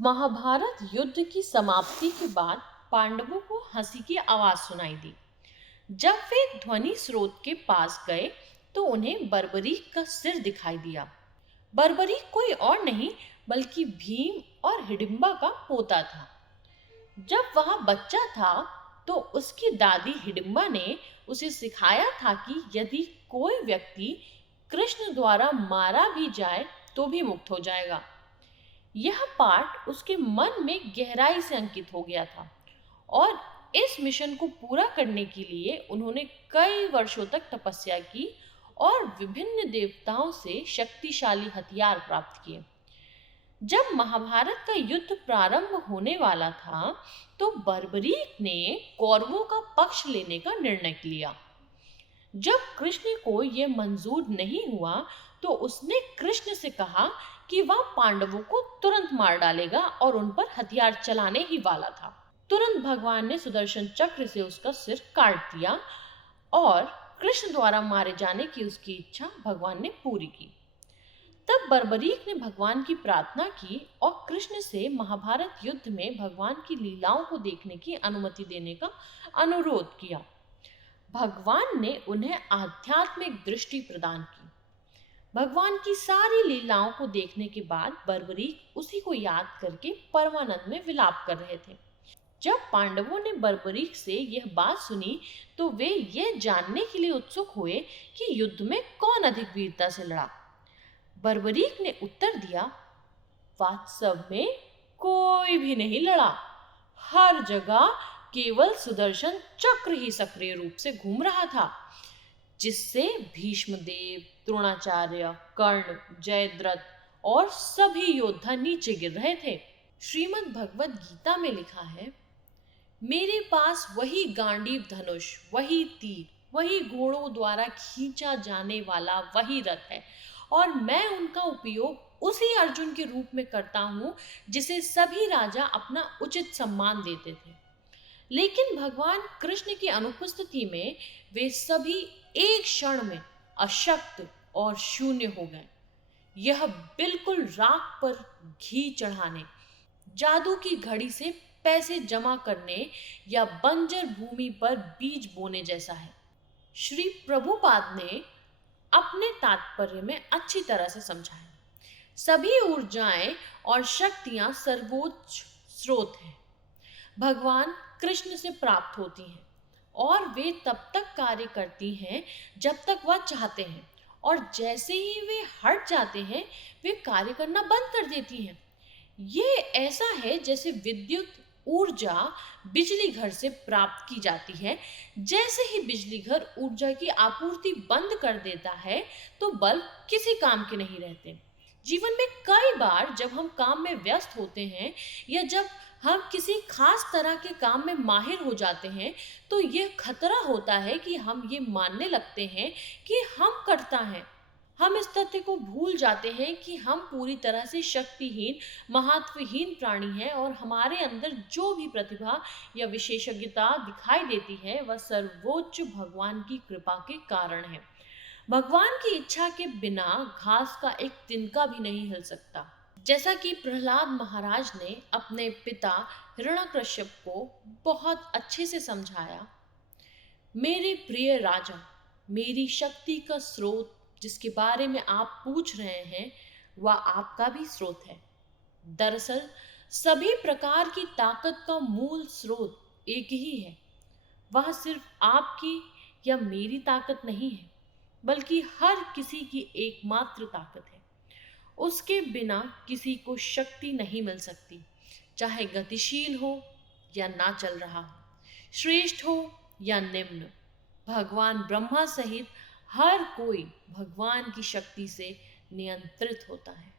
महाभारत युद्ध की समाप्ति के बाद पांडवों को हंसी की आवाज सुनाई दी। जब वे ध्वनि स्रोत के पास गए तो उन्हें बर्बरीक का सिर दिखाई दिया। बर्बरीक कोई और नहीं बल्कि भीम और हिडिंबा का पोता था। जब वह बच्चा था तो उसकी दादी हिडिंबा ने उसे सिखाया था कि यदि कोई व्यक्ति कृष्ण द्वारा मारा भी जाए तो भी मुक्त हो जाएगा। यह पाठ उसके मन में गहराई से अंकित हो गया था और इस मिशन को पूरा करने के लिए उन्होंने कई वर्षों तक तपस्या की और विभिन्न देवताओं से शक्तिशाली हथियार प्राप्त किए। जब महाभारत का युद्ध प्रारंभ होने वाला था तो बर्बरीक ने कौरवों का पक्ष लेने का निर्णय लिया। जब कृष्ण को यह मंजूर नहीं हुआ तो उसने कृष्ण से कहा कि वह पांडवों को तुरंत मार डालेगा और उन पर हथियार चलाने ही वाला था। तुरंत भगवान ने सुदर्शन चक्र से उसका सिर काट दिया और कृष्ण द्वारा मारे जाने की उसकी इच्छा भगवान ने पूरी की। तब बर्बरीक ने भगवान की प्रार्थना की और कृष्ण से महाभारत युद्ध में भगवान की लीलाओं को देखने की अनुमति देने का अनुरोध किया। भगवान ने उन्हें आध्यात्मिक दृष्टि प्रदान की। भगवान की सारी लीलाओं को देखने के बाद बर्बरीक उसी को याद करके परमानंद में विलाप कर रहे थे। जब पांडवों ने बर्बरीक से यह बात सुनी तो वे यह जानने के लिए उत्सुक हुए कि युद्ध में कौन अधिक वीरता से लड़ा। बर्बरीक ने उत्तर दिया, वास्तव में कोई भी नहीं लड़ा। हर जगह केवल सुदर्शन चक्र ही सक्रिय रूप से घूम रहा था, जिससे भीष्मदेव, द्रोणाचार्य, कर्ण, जयद्रथ और सभी योद्धा नीचे गिर रहे थे। श्रीमद् भगवद गीता में लिखा है, मेरे पास वही गांडीव धनुष, वही तीर, वही घोड़ों द्वारा खींचा जाने वाला वही रथ है और मैं उनका उपयोग उसी अर्जुन के रूप में करता हूँ जिसे सभी राजा अपना उचित सम्मान देते थे। लेकिन भगवान कृष्ण की अनुपस्थिति में वे सभी एक क्षण में अशक्त और शून्य हो गए। यह बिल्कुल राख पर घी चढ़ाने, जादू की घड़ी से पैसे जमा करने या बंजर भूमि पर बीज बोने जैसा है। श्री प्रभुपाद ने अपने तात्पर्य में अच्छी तरह से समझाया, सभी ऊर्जाएं और शक्तियां सर्वोच्च स्रोत हैं, भगवान कृष्ण से प्राप्त होती हैं और वे तब तक कार्य करती हैं जब तक वह चाहते हैं और जैसे ही वे हट जाते हैं वे कार्य करना बंद कर देती हैं। ये ऐसा है जैसे विद्युत ऊर्जा बिजली घर से प्राप्त की जाती है। जैसे ही बिजली घर ऊर्जा की आपूर्ति बंद कर देता है तो बल्ब किसी काम के नहीं रहते। जीवन में कई बार जब हम काम में व्यस्त होते हैं या जब हम किसी खास तरह के काम में माहिर हो जाते हैं तो यह खतरा होता है कि हम ये मानने लगते हैं कि हम कर्ता हैं। हम इस तथ्य को भूल जाते हैं कि हम पूरी तरह से शक्तिहीन, महत्वहीन प्राणी हैं और हमारे अंदर जो भी प्रतिभा या विशेषज्ञता दिखाई देती है वह सर्वोच्च भगवान की कृपा के कारण है। भगवान की इच्छा के बिना घास का एक तिनका भी नहीं हिल सकता। जैसा कि प्रहलाद महाराज ने अपने पिता हिरण्यकश्यप को बहुत अच्छे से समझाया, मेरे प्रिय राजा, मेरी शक्ति का स्रोत जिसके बारे में आप पूछ रहे हैं वह आपका भी स्रोत है। दरअसल सभी प्रकार की ताकत का मूल स्रोत एक ही है। वह सिर्फ आपकी या मेरी ताकत नहीं है बल्कि हर किसी की एकमात्र ताकत है। उसके बिना किसी को शक्ति नहीं मिल सकती, चाहे गतिशील हो या ना चल रहा हो, श्रेष्ठ हो या निम्न। भगवान ब्रह्मा सहित हर कोई भगवान की शक्ति से नियंत्रित होता है।